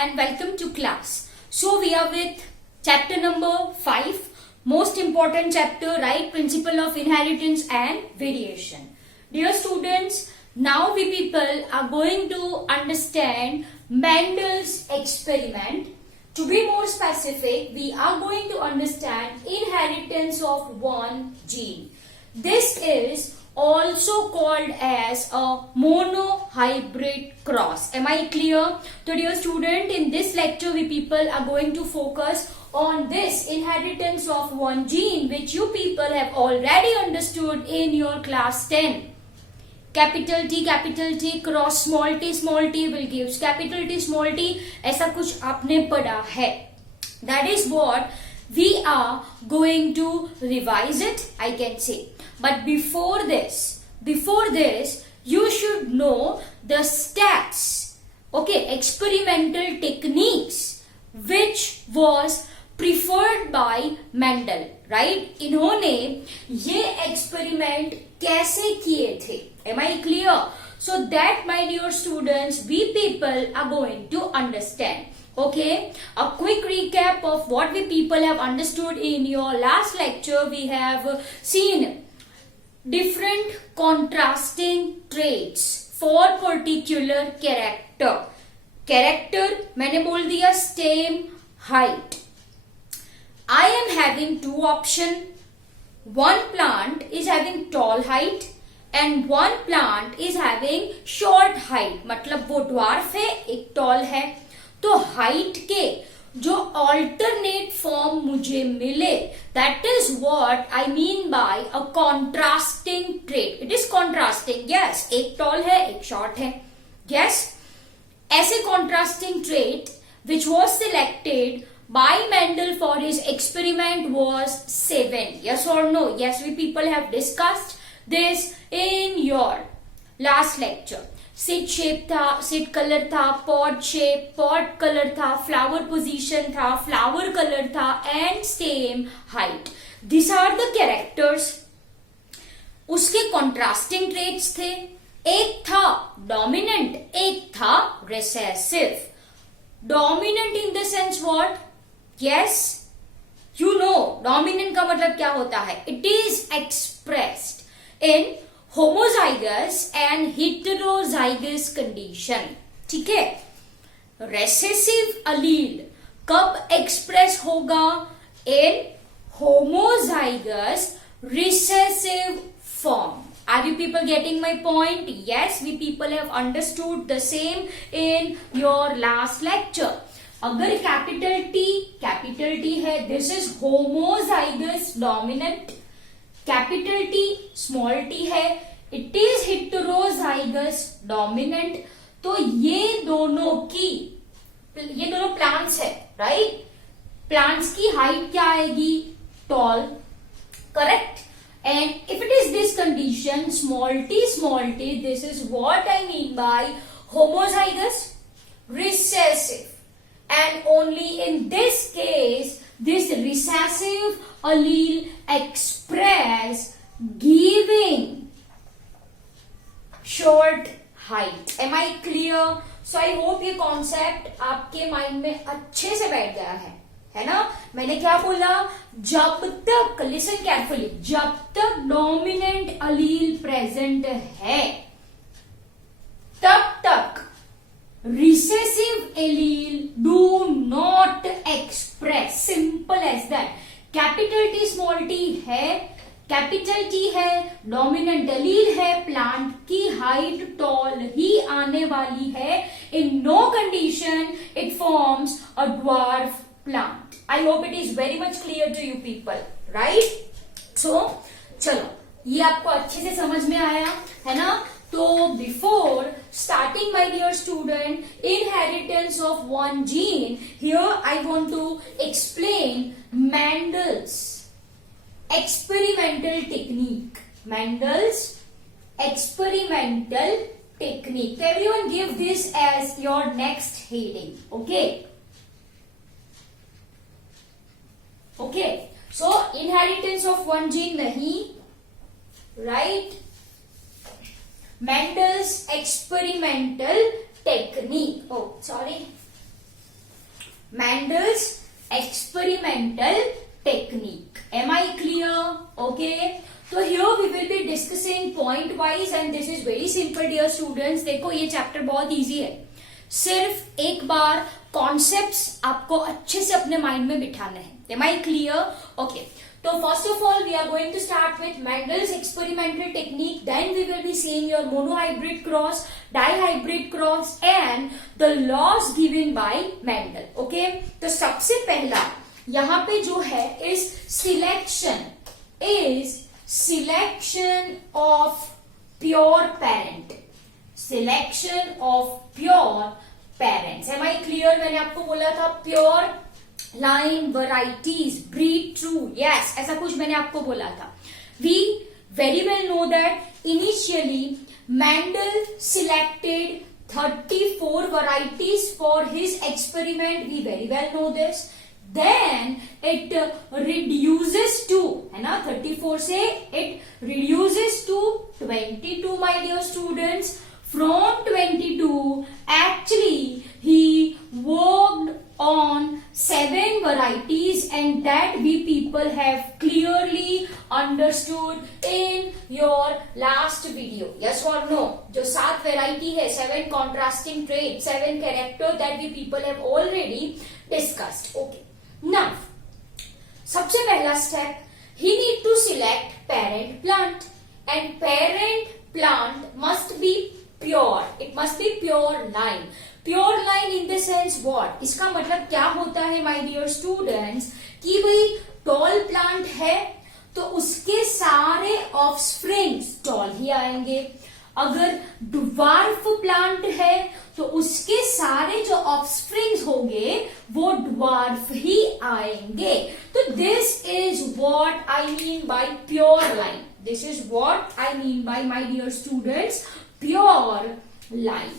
and welcome to class. So we are with chapter number 5, most important chapter, right? Principle of inheritance and variation. Dear students, now we people are going to understand Mendel's experiment. To be more specific, we are going to understand inheritance of one gene. This is also called as a monohybrid cross. Am I clear? So dear student, in this lecture we people are going to focus on this inheritance of one gene, which you people have already understood in your class 10. Capital T cross small t will gives capital T small t. ऐसा कुछ आपने पढ़ा है. That is what we are going to revise it, I can say. But before this, you should know the steps, okay, experimental techniques which was preferred by Mendel, right? इन्होंने ये experiment कैसे किए थे? Am I clear? So that, my dear students, we people are going to understand. Okay, a quick recap of what we people have understood in your last lecture. We have seen different contrasting traits for particular character. Character मैंने बोल दिया stem, height. I am having two options. One plant is having tall height and one plant is having short height. मतलब वो dwarf है, एक tall है. तो height के जो ऑल्टरनेट फॉर्म मुझे मिले, that is what I mean bye a contrasting trait. It is contrasting, yes. एक टॉल है, एक शॉर्ट है, यस. ऐसे contrasting trait which was selected by Mendel for his experiment was 7. Yes or no? Yes, we people have discussed this in your last lecture. Seed shape था, seed colour था, pot shape, pot colour था, flower position था, flower colour था and same height. This are the characters. उसके contrasting traits थे. एक था dominant, एक था recessive. Dominant in the sense what? Yes, you know dominant का मतलब क्या होता है. It is expressed in homozygous and heterozygous condition. ठीक है. recessive allele कब express होगा? in homozygous recessive form. Are you people getting my point? Yes, we people have understood the same in your last lecture. अगर capital T है, this is homozygous dominant. Capital T small T है, it is heterozygous dominant. तो ये दोनों plants है, right? Plants की height क्या आएगी? Tall, correct. And if it is this condition small T, this is what I mean by homozygous recessive. And only in this case, this recessive allele express giving short height. Am I clear? So I hope ये concept आपके mind में अच्छे से बैठ गया है ना? मैंने क्या बोला? जब तक, listen carefully, जब तक dominant allele present है, तब तक recessive allele do not express. Simple as that. Capital T small T है, कैपिटल टी है, डोमिनेंट allele है, प्लांट की हाइट टॉल ही आने वाली है. In no condition it forms a dwarf plant. I hope it is very much clear to you people, right? So चलो, ये आपको अच्छे से समझ में आया है ना? तो before starting, my dear student, inheritance of one gene, here I want to explain Mendel's experimental technique. Mendel's experimental technique. Everyone give this as your next heading. Okay. Okay. So inheritance of one gene nahi, right? Mendel's experimental technique. Oh, sorry. Mendel's experimental technique. Am I clear? Okay. So here we will be discussing point wise and this is very simple dear students. देखो ये chapter बहुत easy है, सिर्फ एक बार concepts आपको अच्छे से अपने माइंड में बिठाने हैं. Am I clear? Okay. So first of all we are going to start with Mendel's experimental technique. Then we will be seeing your monohybrid cross, dihybrid cross and the laws given by Mendel. Okay. तो सबसे पहला यहाँ पे जो है is selection of pure parent. Selection of pure parents. Am I clear? मैंने आपको बोला था pure line varieties breed true. Yes, ऐसा कुछ मैंने आपको बोला था. We very well know that initially Mendel selected 34 varieties for his experiment. We very well know this. Then it reduces to, है ना, 34 से it reduces to 22 my dear students. From 22 actually he worked on 7 varieties and that we people have clearly understood in your last video. Yes or no? जो 7 variety है, 7 contrasting traits, 7 character that we people have already discussed. Okay. Now, सबसे पहला step, he need to select parent plant and parent plant must be pure. It must be pure line. Pure line in the sense what? इसका मतलब क्या होता है my dear students कि भाई tall plant है तो उसके सारे offsprings tall ही आएंगे. अगर dwarf plant है तो उसके सारे जो offsprings होंगे वो dwarf ही आएंगे. तो this is what I mean by pure line. This is what I mean by my dear students pure line.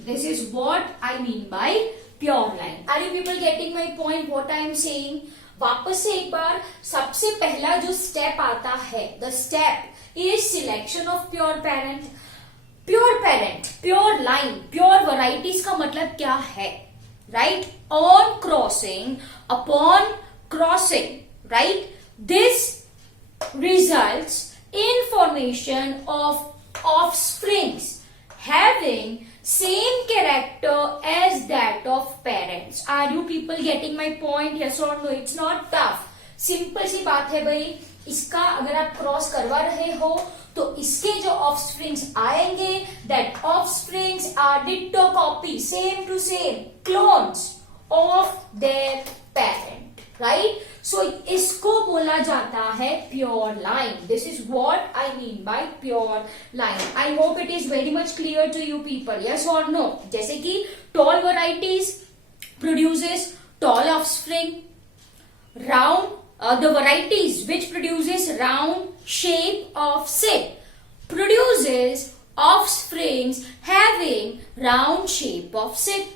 This is what I mean by pure line. Are you people getting my point? What I am saying? वापस से एक बार सबसे पहला जो step आता है, the step is selection of pure parent. Pure parent, pure line, pure varieties का मतलब क्या है? Right? On crossing, upon crossing, right? This results in formation of offsprings having same character as that of parents. Are you people getting my point? Yes or no? It's not tough. Simple सी बात है भाई. इसका अगर आप cross करवा रहे हो तो इसके जो ऑफस्प्रिंग्स आएंगे that offsprings are ditto copy, same to same, clones of their parent. Right? So इसको बोला जाता है pure line. This is what I mean by pure line. I hope it is very much clear to you people. Yes or no? जैसे कि tall varieties produces tall offspring. Round the varieties which produces round shape of seed produces offsprings having round shape of seed.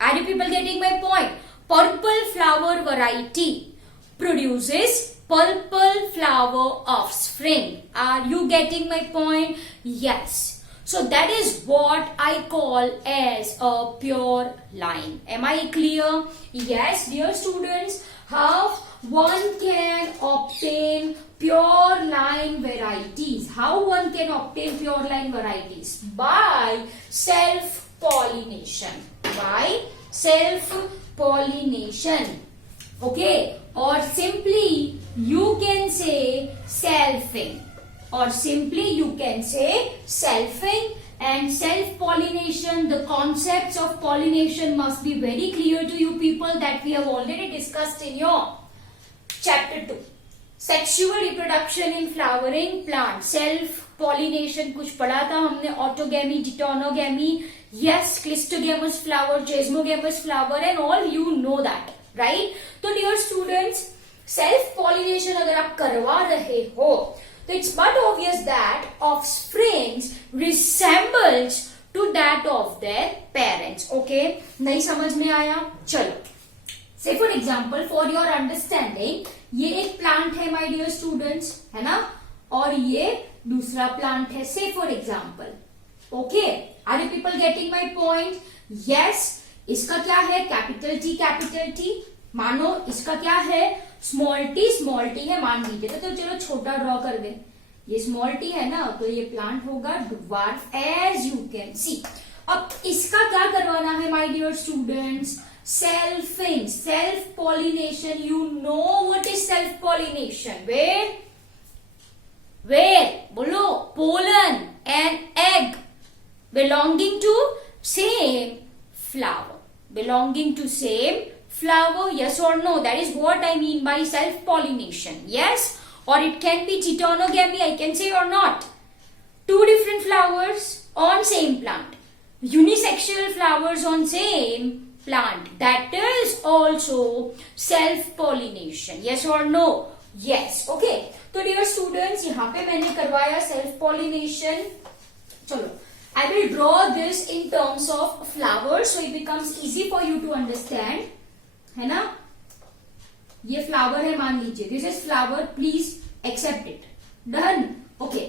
Are you people getting my point? Purple flower variety produces purple flower offspring. Are you getting my point? Yes. So that is what I call as a pure line. Am I clear? Yes, dear students. How one can obtain pure line varieties? How one can obtain pure line varieties? By self-pollination. By self-pollination. Okay, or simply you can say selfing, or simply you can say selfing and self-pollination. The concepts of pollination must be very clear to you people that we have already discussed in your chapter 2. Sexual reproduction in flowering plant. Self-pollination कुछ पढ़ा था हमने. Autogamy, deutonogamy, yes, clistogamous flower, jesmogamous flower and all, you know that. Right? तो dear students, self pollination अगर आप करवा रहे हो तो it's but obvious that offsprings resembles to that of their parents. Okay? नहीं समझ में आया? चलो. Say for example, for your understanding, ये एक plant है my dear students, है ना? और ये दूसरा plant है. Say for example. Okay? Are you people getting my point? Yes. इसका क्या है कैपिटल टी, मानो इसका क्या है स्मॉल टी है मान लीजिए, तो चलो छोटा ड्रॉ कर दे, ये स्मॉल टी है ना, तो ये प्लांट होगा dwarf as you can see. अब इसका क्या करवाना है my dear students, self pollination. You know what is self pollination, where बोलो, pollen and egg belonging to same flower, yes or no? That is what I mean by self pollination, yes, or it can be geitonogamy, I can say, or not. Two different flowers on same plant, unisexual flowers on same plant, that is also self pollination, yes or no? Yes, okay. तो dear students, यहाँ पे मैंने करवाया self pollination। चलो I will draw this in terms of flowers so it becomes easy for you to understand, है ना। ये flower है मान लीजिए, this is flower, please accept it, done, okay।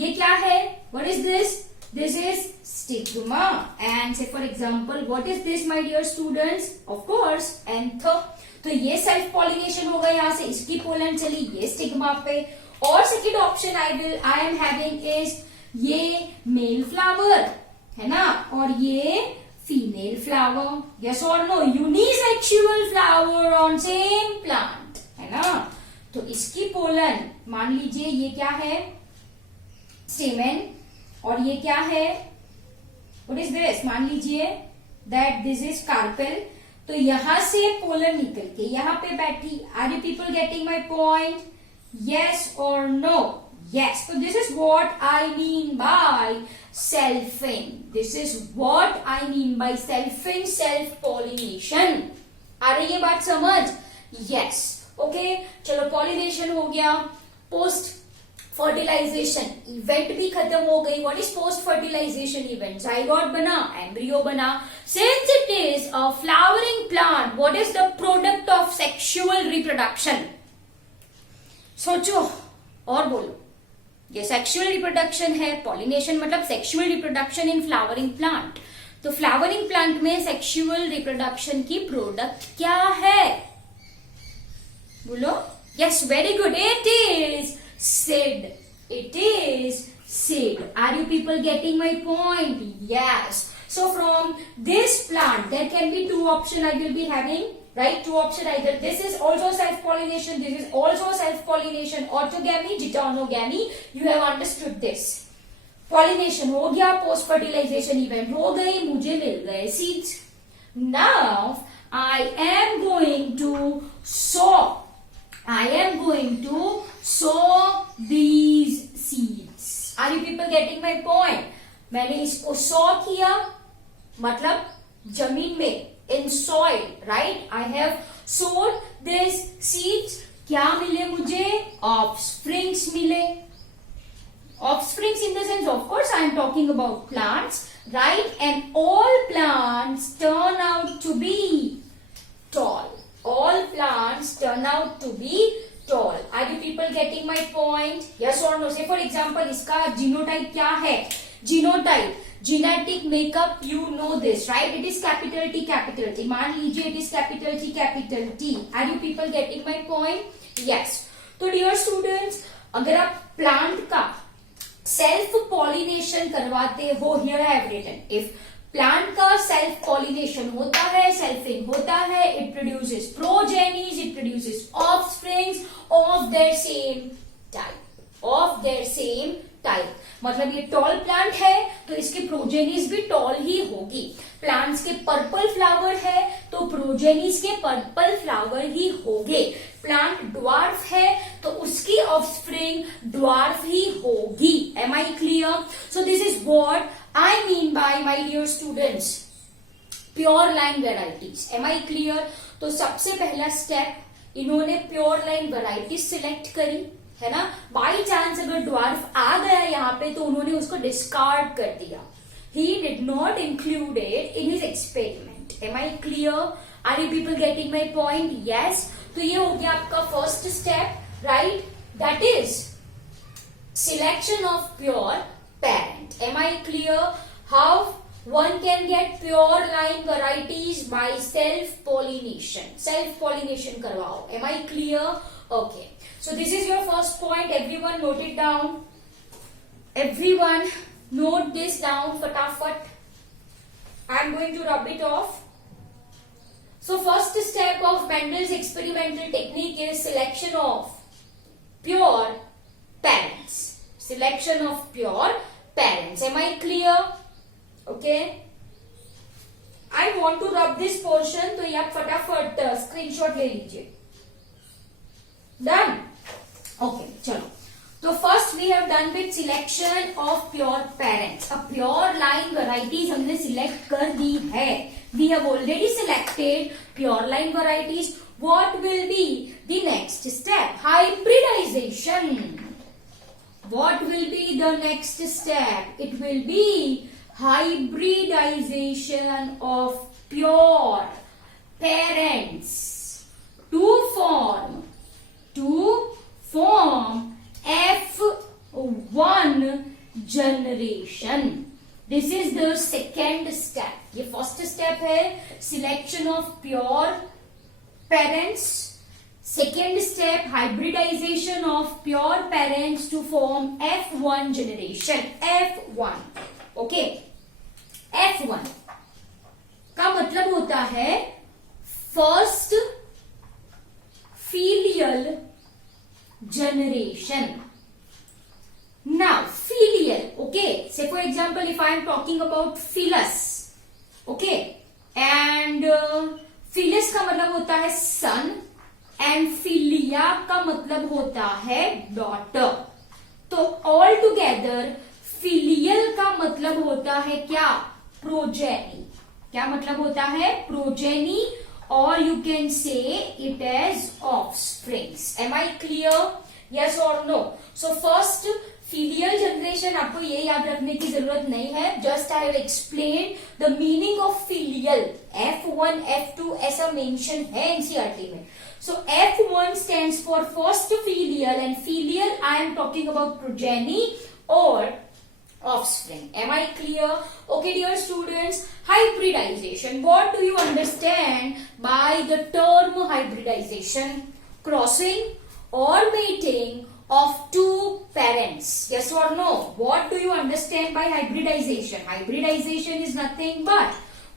ये क्या है, what is this? This is stigma, and say for example what is this my dear students, of course anther। तो ये सेल्फ पॉलिनेशन होगा, यहाँ से इसकी पोलन चली ये स्टिग्मा पे। और second option I am having is ये मेल फ्लावर है ना, और ये फीमेल फ्लावर, यस और no, unisexual flower on same plant, है ना। तो इसकी पोलन मान लीजिए ये क्या है स्टेमेन, और ये क्या है व्हाट इज दिस, मान लीजिए दैट दिस इज कार्पेल। तो यहां से पोलन निकल के यहां पे बैठी। Are you people getting my point, yes और no? Yes, so this is what I mean by selfing. This is what I mean by selfing, self pollination. आ रही है बात समझ? Yes, okay. चलो pollination हो गया, post fertilization event भी खत्म हो गई। What is post fertilization event? Zygote बना, embryo बना। Since it is a flowering plant, what is the product of sexual reproduction? सोचो और बोलो। ये सेक्सुअल रिप्रोडक्शन है, पॉलिनेशन मतलब sexual reproduction in flowering plant. तो फ्लावरिंग प्लांट में सेक्सुअल रिप्रोडक्शन की प्रोडक्ट क्या है बोलो? Yes, very good, it is seed, it is seed. Are you people getting my point? Yes. So from this plant there can be two options I will be having, right? Two options, either this is also self pollination, this is also self pollination, autogamy, geitonogamy. You have understood this. Pollination हो गया, post fertilization event हो गई, मुझे मिल गए seeds. Now I am going to sow these seeds. Are you people getting my point? मैंने इसको saw किया मतलब जमीन में, in soil, right. I have sowed this seeds. क्या मिले मुझे? ऑफस्प्रिंग्स मिले। Offsprings in the sense, of course I am talking about plants, right. And all plants turn out to be tall, all plants turn out to be tall. Are you people getting my point? Yes और no? Say for example इसका genotype क्या है? Genotype, genetic makeup, you know this, right? It is capital T. मान लीजिए it is capital T. Are you people getting my point? Yes. तो dear students, अगर आप plant का self pollination करवाते हो, here I have written, if plant का self pollination होता है, selfing होता है, it produces progenies, it produces offsprings of their same type, मतलब ये टॉल प्लांट है तो इसके प्रोजेनिस भी टॉल ही होगी। प्लांट्स के पर्पल फ्लावर है तो प्रोजेनिस के पर्पल फ्लावर ही होंगे। प्लांट ड्वार्फ है तो उसकी ऑफस्प्रिंग ड्वार्फ ही होगी। Am I clear? So this is what I mean by my dear students pure line varieties. Am I clear? तो सबसे पहला स्टेप, इन्होंने प्योर लाइन वेराइटीज सिलेक्ट करी, है ना। बाई चांस अगर ड्वार्फ आ गया यहाँ पे तो उन्होंने उसको डिस्कार्ड कर दिया। He did not include it in his experiment. Am I clear? Are you people getting my point? Yes. तो ये हो गया आपका first step, right, that is selection of pure parent. Am I clear? How one can get pure line varieties by self pollination. Self pollination karwao. Am I clear? Okay. So this is your first point. Everyone note it down. Everyone note this down. Fatafat. I am going to rub it off. So first step of Mendel's experimental technique is selection of pure parents. Selection of pure parents. Am I clear? Okay. I want to rub this portion, तो ये आप फटाफट screenshot ले लीजिए. Done. Okay, चलो. So first we have done with selection of pure parents. अब pure line varieties हमने select कर दी है. We have already selected pure line varieties. What will be the next step? Hybridization. What will be the next step? It will be hybridization of pure parents to form F1 generation. This is the second step. ये first step है selection of pure parents. Second step, hybridization of pure parents to form F1 generation. F1. Okay. F1 का मतलब होता है first filial generation. Now, filial. Okay. Say for example, if I am talking about phyllis. Okay. And phyllis का मतलब होता है son. And philia का मतलब होता है डॉटर. तो ऑल टुगेदर फिलियल का मतलब होता है क्या? प्रोजेनी. क्या मतलब होता है? प्रोजेनी. और you can say it as offsprings. Am I clear? Yes और no? So first filial generation आपको ये याद रखने की जरूरत नहीं है. Just I have explain the meaning of filial. F1, F2 ऐसा मेंशन है एनसीईआरटी में. So F1 stands for first filial, and filial I am talking about progeny or offspring. Am I clear? Okay, dear students, hybridization. What do you understand by the term hybridization? Crossing or mating of two parents. Yes or no? What do you understand by hybridization? Hybridization is nothing but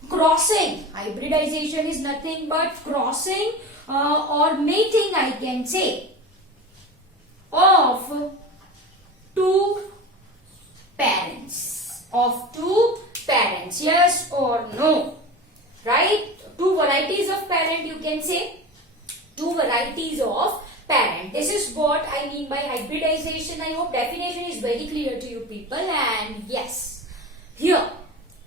crossing. Hybridization is nothing but crossing or mating, I can say, of two parents. Of two parents. Yes or no? Right? Two varieties of parent, you can say. Two varieties of parent. This is what I mean by hybridization. I hope definition is very clear to you people. And yes, here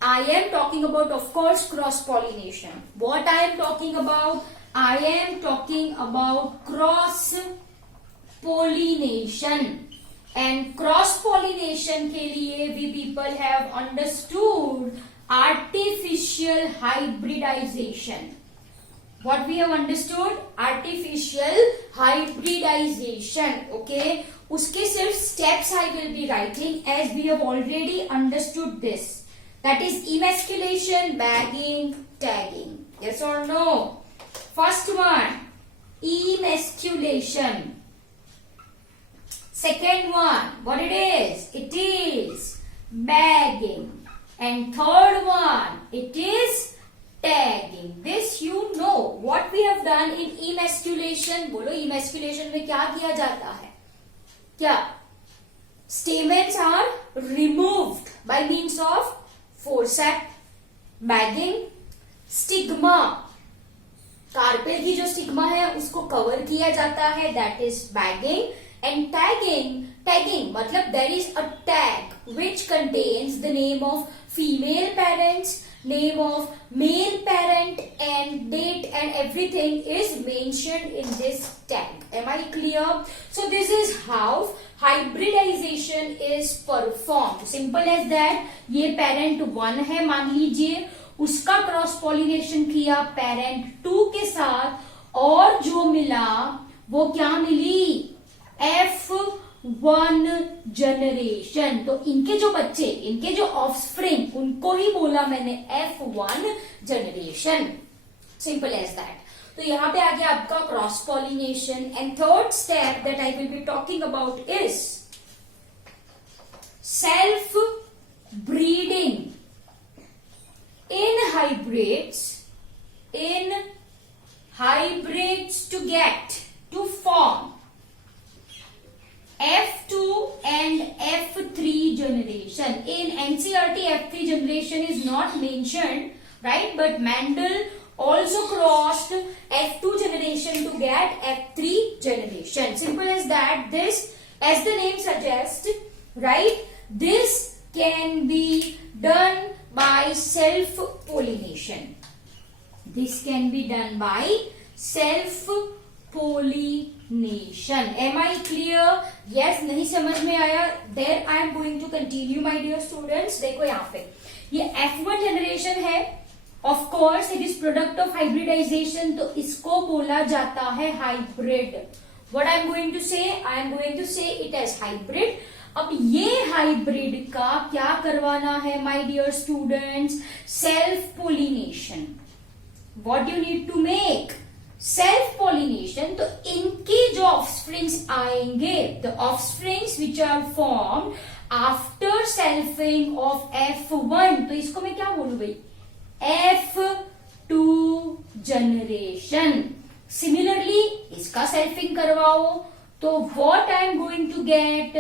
I am talking about, of course, cross pollination. What I am talking about? I am talking about cross pollination. And cross pollination के लिए we people have understood artificial hybridization. What we have understood? Artificial hybridization. Okay. उसके सिर्फ steps I will be writing as we have already understood this. That is emasculation, bagging, tagging. Yes or no? First one, emasculation. Second one, what it is? It is bagging. And third one, it is tagging. This you know. What we have done in emasculation? बोलो emasculation में क्या किया जाता है? क्या? Stamens are removed by means of forceps. Bagging, stigma. Carpel की जो stigma है उसको कवर किया जाता है. That is bagging. And tagging मतलब there is a tag which contains the name of female parents, name of male parent, and date and everything is mentioned in this tag. Am I clear? So this is how hybridization is performed. Simple as that. ये parent 1 है मान लीजिए, उसका cross pollination किया parent 2 के साथ, और जो मिला वो क्या मिली? F1 one generation. तो इनके जो बच्चे, इनके जो ऑफस्प्रिंग, उनको ही बोला मैंने F1 generation. Simple as that. तो यहां पे आ गया आपका cross pollination. And third step that I will be talking about is self breeding in hybrids to get to form F2 and F3 generation. In NCERT F3 generation is not mentioned, right? But Mendel also crossed F2 generation to get F3 generation. Simple as that. This, as the name suggests, right? This can be done by self-pollination. This can be done by self-pollination. Am I clear? Yes, नहीं समझ में आया? There I am going to continue, my dear students. देखो यहाँ पे ये F1 generation है. Of course, it is product of hybridization. तो इसको बोला जाता है hybrid. What I am going to say? I am going to say it as hybrid. अब ये हाइब्रिड का क्या करवाना है my dear students? Self pollination. What you need to make? Self pollination. तो इनकी जो ऑफस्प्रिंग्स आएंगे, the offsprings which are form after selfing of F1, तो इसको मैं क्या बोलूं भाई? F2 generation. सिमिलरली इसका सेल्फिंग करवाओ तो what I am going to get?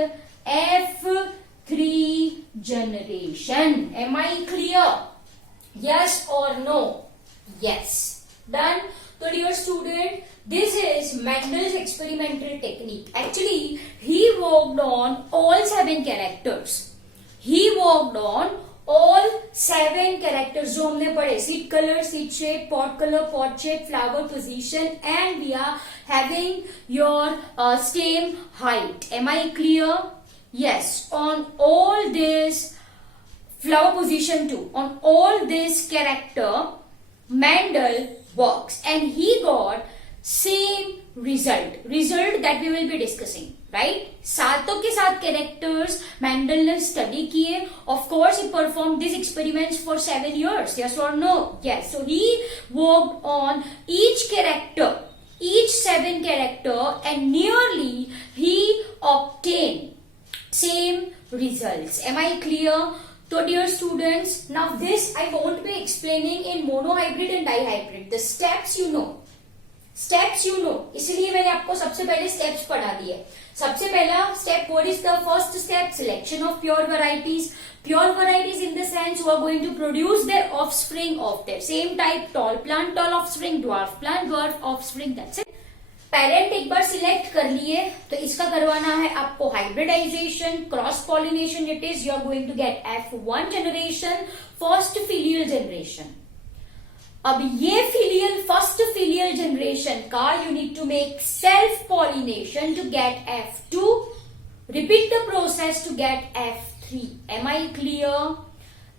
F3 generation. Am I clear? Yes or no? Yes. Done. So dear student, this is Mendel's experimental technique. Actually, he worked on all 7 characters. He worked on all 7 characters जो हमने पढ़े. Seed color, seed shape, pod color, pod shape, flower position, and we are having your stem height. Am I clear? Yes, on all this flower position too, on all this character, Mendel works and he got same result that we will be discussing, right? सातों के साथ characters Mendel ने study किए. Of course, he performed these experiments for 7 years. Yes or no? Yes. So he worked on each character, each 7 character, and nearly he obtained same results. Am I clear? So dear students, now this I won't be explaining in monohybrid and dihybrid. The steps you know. इसलिए मैंने आपको सबसे पहले steps पढ़ा दिए. सबसे पहला step, what is the first step? Selection of pure varieties. Pure varieties in the sense who are going to produce their offspring of their same type. Tall plant, tall offspring. Dwarf plant, dwarf offspring. That's it. Parent एक बार select कर लिए तो इसका करवाना है आपको hybridisation, cross pollination. It is you are going to get F1 generation, first filial generation. अब ये फर्स्ट फिलियल जनरेशन का you need to make self pollination to get F2. Repeat the process to get F3. Am I clear?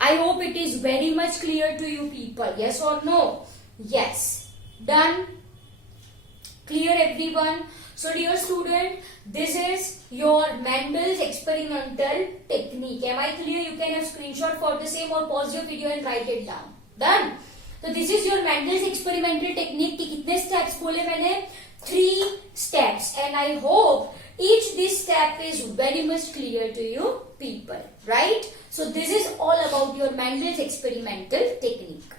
I hope it is very much clear to you people. Yes और no? Yes. Done. Clear everyone? So dear student, this is your Mendel's experimental technique. Am I clear? You can have screenshot for the same or pause your video and write it down. Done. So this is your Mendel's experimental technique. कि कितने steps बोले मैंने? 3 steps. And I hope each this step is very much clear to you people. Right? So this is all about your Mendel's experimental technique.